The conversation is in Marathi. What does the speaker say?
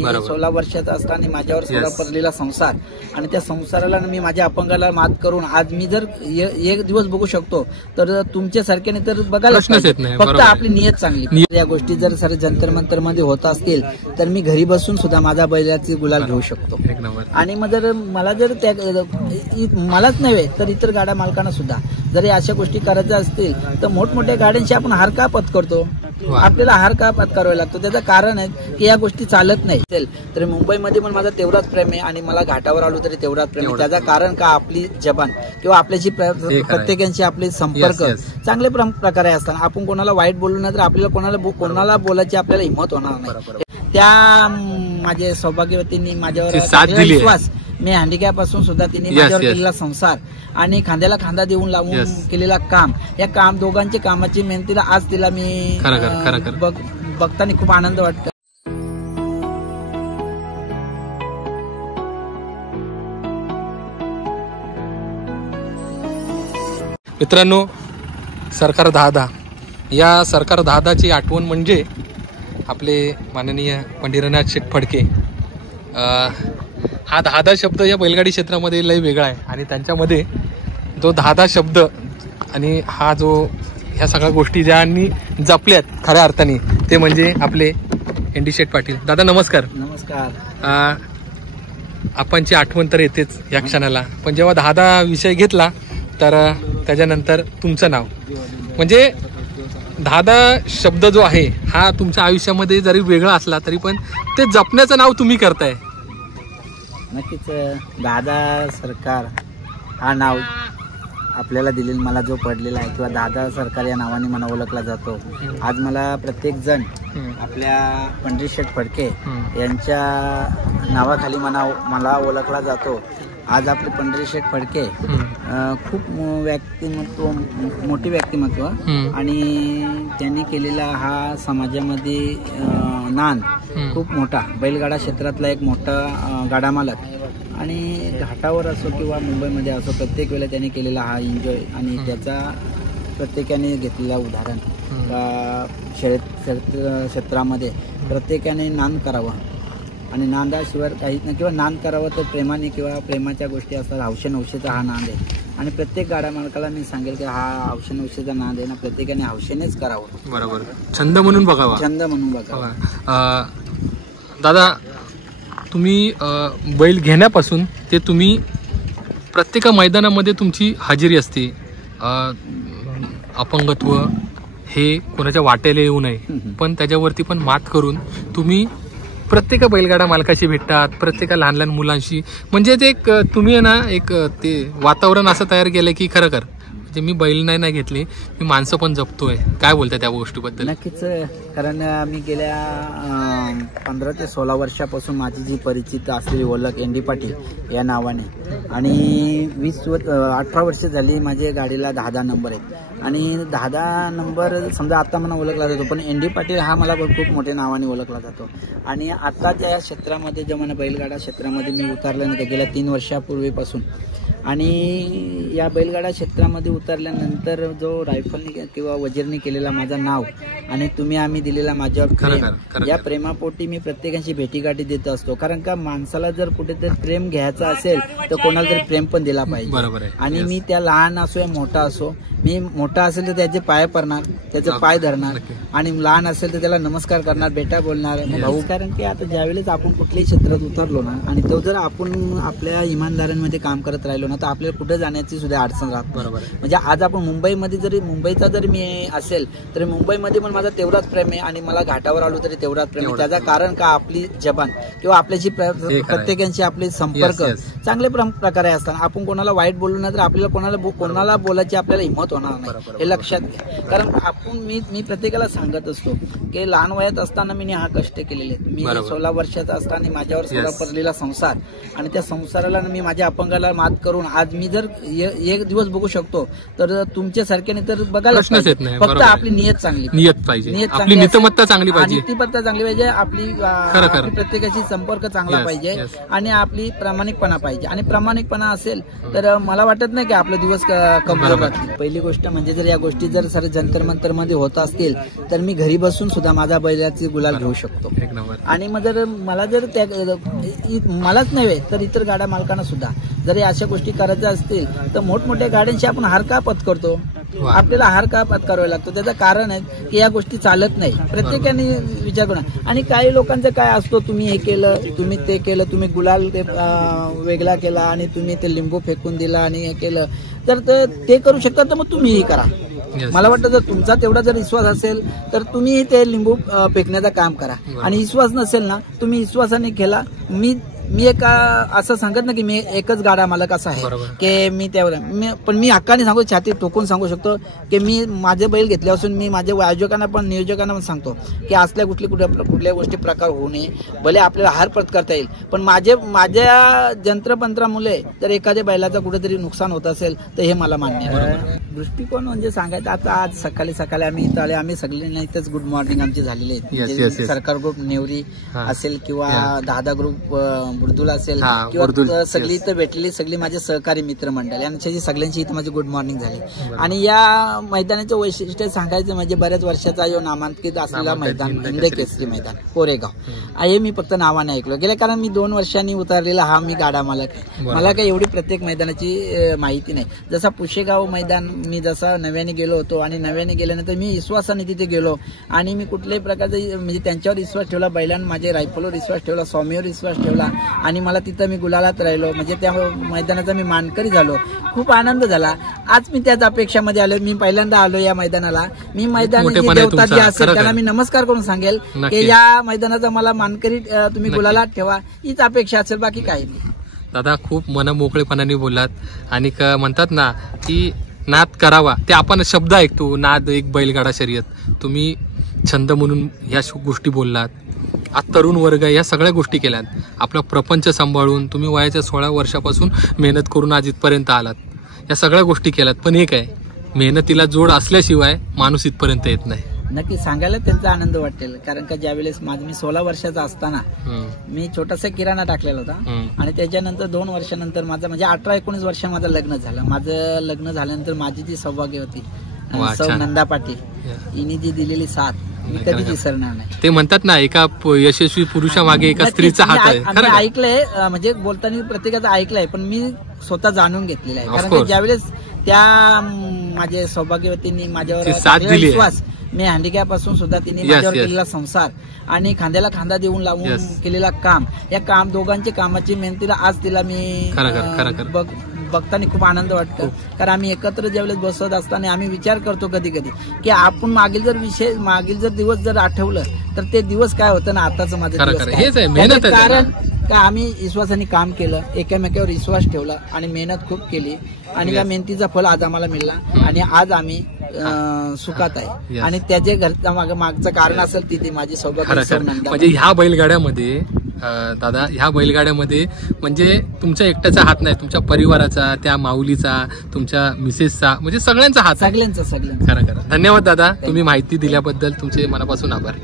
16 वर्षाचा असताना माझ्यावर सगळा पडलेला संसार आणि त्या संसाराला मी माझ्या अपंगाला मात करून आज मी जर एक दिवस बघू शकतो तर तुमच्यासारख्याने तर बघायला फक्त आपली नियत चांगली. या गोष्टी जर सर जंतर मंतर मध्ये होत असतील तर मी घरी बसून सुद्धा माझ्या बैलाची गुलाल घेऊ शकतो. आणि मग जर मला जर मलाच नव्हे तर इतर गाड्या मालकांना सुद्धा जर अशा गोष्टी करायच्या असतील तर मोठमोठ्या गाड्यांशी आपण हार का पत्करतो, आपल्याला हार का पत्करावा लागतो. त्याचं कारण आहे की या गोष्टी चालत नाही. तर मुंबईमध्ये पण माझा तेवढाच प्रेम आहे आणि मला घाटावर आलो तरी तेवढाच प्रेम आहे. त्याचं कारण का आपली जबान किंवा आपल्याशी प्रत्येकांशी आपले संपर्क चांगले प्रकारे असताना आपण कोणाला वाईट बोलू नाही तर आपल्याला कोणाला बोलायची आपल्याला हिंमत होणार नाही. त्या माझे सौभाग्यवतींनी माझ्यावर विश्वास, मी हँडिकॅप असून सुद्धा तिने माझ्यावर केलेला संसार आणि खांद्याला खांदा देऊन लावून केलेला काम, या काम दोघांची कामाची मेहनतीला आज तिला मी बघताना खूप आनंद वाटतो. मित्रांनो, सरकार 10-10 या सरकार 10-10ची आठवण म्हणजे आपले माननीय पंढरीनाथ शेठ फडके. हा 10-10 शब्द या बैलगाडी क्षेत्रामध्ये लय वेगळा आहे आणि त्यांच्यामध्ये जो 10-10 शब्द आणि हा जो ह्या सगळ्या गोष्टी ज्यांनी जपल्यात खऱ्या अर्थाने ते म्हणजे आपले एनडी शेठ पाटील. दादा नमस्कार. नमस्कार. आपणची आठवण तर येतेच या क्षणाला, पण जेव्हा 10-10 विषय घेतला तर त्याच्यानंतर तुमचं नाव म्हणजे 10-10 शब्द जो आहे हा तुमच्या आयुष्यामध्ये जरी वेगळा असला तरी पण ते जपण्याचं नाव तुम्ही करताय. नक्कीच 10-10 सरकार हा नाव आपल्याला दिलेला मला जो पडलेला आहे किंवा 10-10 सरकार या नावाने मला ओळखला जातो. आज मला प्रत्येक जण आपल्या पंढरी शेठ फडके यांच्या नावाखाली मला ओळखला जातो. आज आपले पंढरी शेठ फडके खूप मोठी व्यक्तिमत्व आणि त्यांनी केलेला हा समाजामध्ये नांद खूप मोठा, बैलगाडा क्षेत्रातला एक मोठा गाडा मालक आणि घाटावर असो किंवा मुंबईमध्ये असो प्रत्येक वेळेला त्यांनी केलेला हा एन्जॉय आणि त्याचा प्रत्येकाने घेतलेला उदाहरण शर्यत क्षेत्रामध्ये प्रत्येकाने नांद करावा आणि नांदाशिवाय काहीच नाही किंवा नांद करावं तर प्रेमाने किंवा प्रेमाच्या गोष्टी असतात. हौशेचा हा नांद आहे आणि प्रत्येक गाड्या मालकाला मी सांगेल की हा हौशेचा नांद आहे ना, प्रत्येकाने हौशेनेच करावं. बरोबर, छंद म्हणून बघावा. छंद म्हणून बघावा. दादा, तुम्ही बैल घेण्यापासून ते तुम्ही प्रत्येक मैदानामध्ये तुमची हजेरी असते. अपंगत्व हे कोणाच्या वाटेला येऊ नये पण त्याच्यावरती पण मात करून तुम्ही प्रत्येक बैलगाडा मालकाशी भेटतात, प्रत्येक लहान लहान मुलांशी. म्हणजे ते एक तुम्ही आहे ना एक ते वातावरण असं तयार केलंय की खरं म्हणजे मी बैल नाही घेतली, मी माणसं पण जपतोय. काय बोलताय त्या गोष्टीबद्दल? नक्कीच, कारण मी गेल्या 15 ते 16 वर्षापासून माझी जी परिचित असलेली ओळख एनडी पाटील या नावाने आणि 18 वर्ष झाली माझ्या गाडीला 10-10 नंबर आहेत आणि 10-10 नंबर समजा आता मला ओळखला जातो पण एनडी पाटील हा मला खूप मोठ्या नावाने ओळखला जातो. आणि आताच्या या क्षेत्रामध्ये जेव्हा बैलगाडा क्षेत्रामध्ये मी उतरल्यानंतर गेल्या 3 वर्षापूर्वीपासून आणि या बैलगाडा क्षेत्रामध्ये उतरल्यानंतर जो रायफलने किंवा वजीरने केलेला माझं नाव आणि आम्ही दिलेला माझ्यावर प्रेम, या प्रेमापोटी मी प्रत्येकाशी भेटीगाठी देत असतो. कारण का माणसाला जर कुठेतरी प्रेम घ्यायचा असेल तर कोणाला तरी प्रेम पण दिला पाहिजे. आणि मी त्या लहान असो या मोठा असो, मी मोठा असेल तर त्याचे पाय पडणार, त्याचे पाय धरणार आणि लहान असेल तर त्याला नमस्कार करणार, बेटा बोलणार भाऊ. कारण की आता ज्यावेळेस आपण कुठल्याही क्षेत्रात उतरलो ना आणि तो जर आपण आपल्या इमानदारांमध्ये काम करत राहिलो ना तर आपल्याला कुठे जाण्याची सुद्धा अडचण राहत. बरोबर. म्हणजे आज आपण मुंबईमध्ये जरी मुंबईचा जरी मी असेल तरी मुंबईमध्ये पण माझा तेवढाच प्रेम आहे आणि मला घाटावर आलो तरी तेवढाच प्रेम आहे. त्याचं कारण का आपली जबान किंवा आपल्याशी प्रत्येकांशी आपले संपर्क चांगले प्रकारे असताना आपण कोणाला वाईट बोलू नाही तर आपल्याला कोणाला बोलायची आपल्याला हिंमत होणार नाही, हे लक्षात घ्या. कारण आपण मी प्रत्येकाला सांगत असतो की लहान वयात असताना मी हा कष्ट केलेले. मी 16 वर्षाचा असताना माझ्यावर सगळा पडलेला संसार आणि त्या संसाराला मी माझ्या अपंगाला मात करून आज मी जर एक दिवस बघू शकतो तर तुमच्यासारख्याने तर बघायला फक्त आपली नियत चांगली पाहिजे. नीतिमत्ता चांगली पाहिजे. नीतिमत्ता चांगली पाहिजे, आपली प्रत्येकाशी संपर्क चांगला पाहिजे आणि आपली प्रामाणिकपणा पाहिजे. आणि प्रामाणिकपणा असेल तर मला वाटत नाही की आपला दिवस कमी होईल. पहिली गोष्ट म्हणजे जर या गोष्टी जर सर जंतर मंतर मध्ये होत असतील तर मी घरी बसून सुद्धा माझ्या बैलाची गुलाल घेऊ शकतो. आणि मग जर मला जर त्या मलाच नव्हे तर इतर गाड्या मालकांना सुद्धा जर अशा गोष्टी करायच्या असतील तर मोठमोठ्या गाड्यांशी आपण हार का पत्करतो, आपल्याला हार का पत्करावा लागतो. त्याचं कारण आहे की या गोष्टी चालत नाही. प्रत्येकाने विचार करून. आणि काही लोकांचं काय असतो, तुम्ही हे केलं, तुम्ही ते केलं, तुम्ही गुलाल वेगळा केला आणि तुम्ही ते लिंबू फेकून दिला आणि हे केलं, तर ते करू शकता तर मग तुम्हीही करा. मला वाटतं जर तुमचा तेवढा जर विश्वास असेल तर तुम्ही ते लिंबू फेकण्याचं काम करा. आणि विश्वास नसेल ना, तुम्ही विश्वासाने केला. मी एक असं सांगत ना की मी एकच गाडा मालक असा आहे की मी त्यावर पण मी हक्काने सांगू, छाती टोकून सांगू शकतो की मी माझे बैल घेतल्यापासून मी माझ्या आयोजकांना पण नियोजकांना पण सांगतो की असल्या कुठल्या गोष्टी प्रकार होऊ नये. भले आपल्याला हार करता येईल पण माझ्या जंत्रपंत्रामुळे जर एखाद्या बैलाचं कुठेतरी नुकसान होत असेल तर हे मला मान्य आहे. दृष्टिकोन म्हणजे सांगायचं आता आज सकाळी आम्ही इथं आले, आम्ही सगळ्यांना इथंच गुड मॉर्निंग आमची झालेली आहे. सरकार ग्रुप नेवरी असेल किंवा दादा ग्रुप बुर्दुला असेल किंवा सगळी इथं भेटलेली सगळी माझे सहकारी मित्रमंडळ यांच्याशी सगळ्यांची इथं माझी गुड मॉर्निंग झाली. आणि या मैदानाचं वैशिष्ट्य सांगायचं म्हणजे बऱ्याच वर्षाचा जो नामांकित असलेला मैदान हिंद केसरी मैदान कोरेगाव हे मी फक्त नावाने ऐकलो गेल्या, कारण मी 2 वर्षांनी उतरलेला हा मी गाडा मालक आहे. मला काही एवढी प्रत्येक मैदानाची माहिती नाही. जसा पुशेगाव मैदान मी जसा नव्याने गेलो होतो आणि नव्याने गेल्यानंतर मी विश्वासाने तिथे गेलो आणि मी कुठल्याही प्रकारचा म्हणजे त्यांच्यावर विश्वास ठेवला, बैलांना माझे रायफलवर विश्वास ठेवला, स्वामीवर विश्वास ठेवला आणि मला तिथं मी गुलालात राहिलो. म्हणजे त्या मैदानाचा मी मानकरी झालो. खूप आनंद झाला. आज मी त्याच अपेक्षामध्ये आलो. मी पहिल्यांदा आलो या मैदानाला. मी मैदान देवता जे असेल त्यांना मी नमस्कार करून सांगेल की या मैदानाचा मला मानकरी तुम्ही गुलालात ठेवा, हीच अपेक्षा असेल, बाकी काही नाही. दादा खूप मनमोकळेपणाने बोललात. आणि म्हणतात ना की नाद करावा, ते आपण शब्द ऐकतो, नाद एक बैलगाडा शर्यत. तुम्ही छंद म्हणून ह्या गोष्टी बोललात. आज तरुण वर्ग या सगळ्या गोष्टी केल्यात. आपला प्रपंच सांभाळून तुम्ही वयाच्या 16 वर्षापासून मेहनत करून आज इथपर्यंत आलात. या सगळ्या गोष्टी केल्यात. पण एक आहे, मेहनतीला जोड असल्याशिवाय माणूस इथपर्यंत येत नाही. नक्की सांगायला त्यांचा आनंद वाटेल, कारण का ज्यावेळेस मी 16 वर्षाचा असताना मी छोटासा किराणा टाकलेला होता आणि त्याच्यानंतर 2 वर्षानंतर माझं म्हणजे 18-19 वर्ष माझं लग्न झालं. माझं लग्न झाल्यानंतर माझी जी सौभाग्य होती सौ नंदा पाटील, हिने जी दिलेली साथ मी कधी विसरणार नाही. ते म्हणतात ना एका यशस्वी पुरुषामागे एका स्त्रीचा हात आहे. ऐकलंय म्हणजे बोलताना प्रत्येकाचं ऐकलंय, पण मी स्वतः जाणून घेतलेलं आहे. कारण की ज्यावेळेस त्या माझ्या सौभाग्यवतींनी माझ्यावर विश्वास, मी हँडिकॅप पासून सुद्धा तिने माझ्यावर केलेला संसार आणि खांद्याला खांदा देऊन लावून केलेला काम, या दोघांच्या कामाची मेहनतीला आज तिला मी बघताना खूप आनंद वाटतो. कारण आम्ही एकत्र ज्यावेळेस बसत असताना आम्ही विचार करतो कधी कधी की आपण मागील जर दिवस जर आठवलं तर ते दिवस काय होतं ना आताचं माझं दिवस. कारण का आम्ही विश्वासाने काम केलं, एकमेकावर विश्वास ठेवला आणि मेहनत खूप केली आणि त्या मेहनतीचा फळ आज आम्हाला मिळला आणि आज आम्ही सुखात आहे. आणि त्याचे घरचा मागचं कारण असेल तिथे माझी सौभाग्य. म्हणजे ह्या बैलगाड्यामध्ये दादा, ह्या बैलगाड्यामध्ये म्हणजे तुमच्या एकट्याचा हात नाही, तुमच्या परिवाराचा, त्या माऊलीचा, तुमच्या मिसेसचा, म्हणजे सगळ्यांचा हात, सगळ्यांचा. खरं. धन्यवाद दादा, तुम्ही माहिती दिल्याबद्दल तुमचे मनापासून आभार.